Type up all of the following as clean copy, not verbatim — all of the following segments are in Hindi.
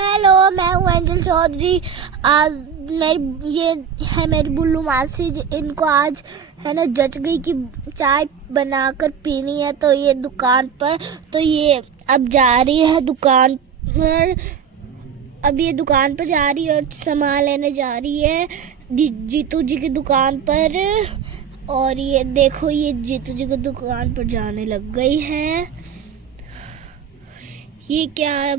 हेलो, मैं हूँ एंजल चौधरी। आज ये है मेरी बुल्लू मासी। इनको आज है ना जच गई कि चाय बनाकर पीनी है, तो ये दुकान पर, तो ये अब जा रही है दुकान पर। अब ये दुकान पर जा रही है और सामान लेने जा रही है जीतू जी की दुकान पर। और ये देखो, ये जीतू जी की दुकान पर जाने लग गई है। ये क्या,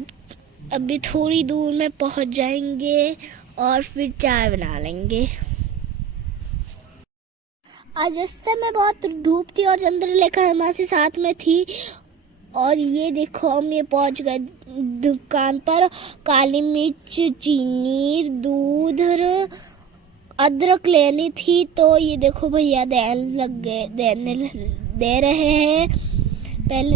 अभी थोड़ी दूर में पहुंच जाएंगे और फिर चाय बना लेंगे। आज रास्ते में बहुत धूप थी और चंद्रलेखा हमारे साथ में थी। और ये देखो, हम ये पहुंच गए दुकान पर। काली मिर्च, चीनी, दूध, अदरक लेनी थी, तो ये देखो भैया दे रहे हैं। पहले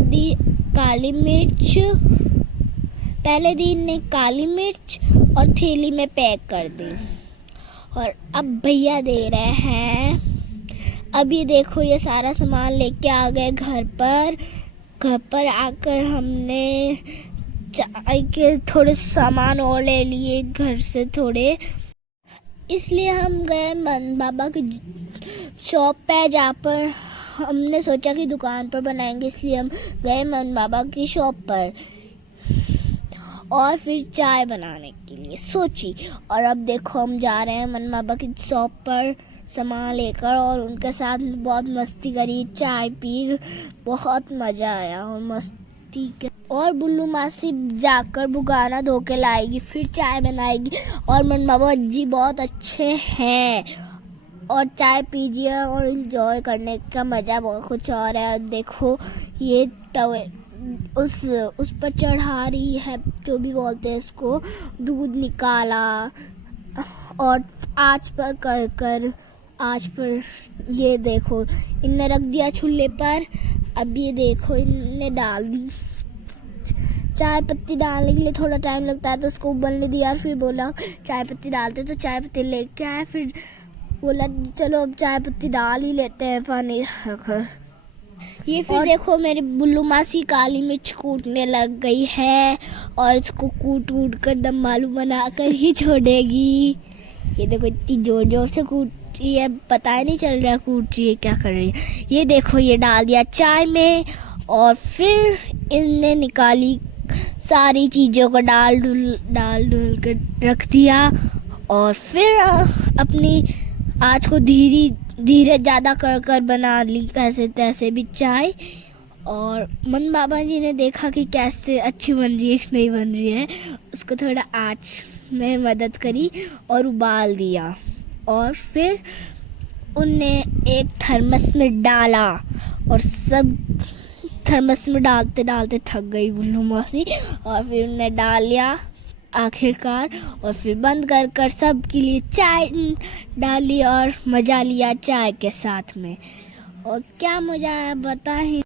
दिन ने काली मिर्च और थैली में पैक कर दी और अब भैया दे रहे हैं। अब ये देखो, ये सारा सामान लेके आ गए घर पर। घर पर आकर हमने चाय के थोड़े सामान और ले लिए घर से थोड़े। इसलिए हम गए मन बाबा की शॉप पे, जहाँ पर हमने सोचा कि दुकान पर बनाएंगे, इसलिए हम गए मन बाबा की शॉप पर और फिर चाय बनाने के लिए सोची। और अब देखो, हम जा रहे हैं मन बाबा की शॉप पर सामान लेकर, और उनके साथ बहुत मस्ती करी, चाय पी, बहुत मज़ा आया और मस्ती के। और बुल्लू मासी जाकर बुगाना धो के लाएगी, फिर चाय बनाएगी। और मन बाबा जी बहुत अच्छे हैं। और चाय पीजिए और एंजॉय करने का मज़ा बहुत कुछ और है। देखो, ये तवे उस पर चढ़ा रही है, जो भी बोलते हैं इसको, दूध निकाला और आँच पर ये देखो इनने रख दिया चूल्हे पर। अब ये देखो, इनने डाल दी चाय पत्ती। डालने के लिए थोड़ा टाइम लगता है, तो उसको उबलने दिया और फिर बोला चाय पत्ती डालते, तो चाय पत्ती लेके आए। फिर बोला चलो अब चाय पत्ती डाल ही लेते हैं पानी रखकर। ये फिर देखो, मेरी बुल्लू मासी काली मिर्च कूटने लग गई है और इसको कूट कर दम आलू बनाकर ही छोड़ेगी। ये देखो, इतनी जोर जोर से कूट रही है, पता ही नहीं चल रहा कूट रही है क्या कर रही है। ये देखो, ये डाल दिया चाय में और फिर इनने निकाली सारी चीज़ों को डाल डुल कर रख दिया। और फिर अपनी आँच को धीरे ज़्यादा कर बना ली, कैसे तैसे भी चाय। और मन बाबा जी ने देखा कि कैसे अच्छी बन रही है कि नहीं बन रही है, उसको थोड़ा आँच में मदद करी और उबाल दिया। और फिर उनने एक थर्मस में डाला और सब थर्मस में डालते डालते थक गई बुल्लू मासी। और फिर उनने डाल लिया आखिरकार, और फिर बंद कर सब के लिए चाय डाली और मज़ा लिया चाय के साथ में। और क्या मज़ा आया बताएं।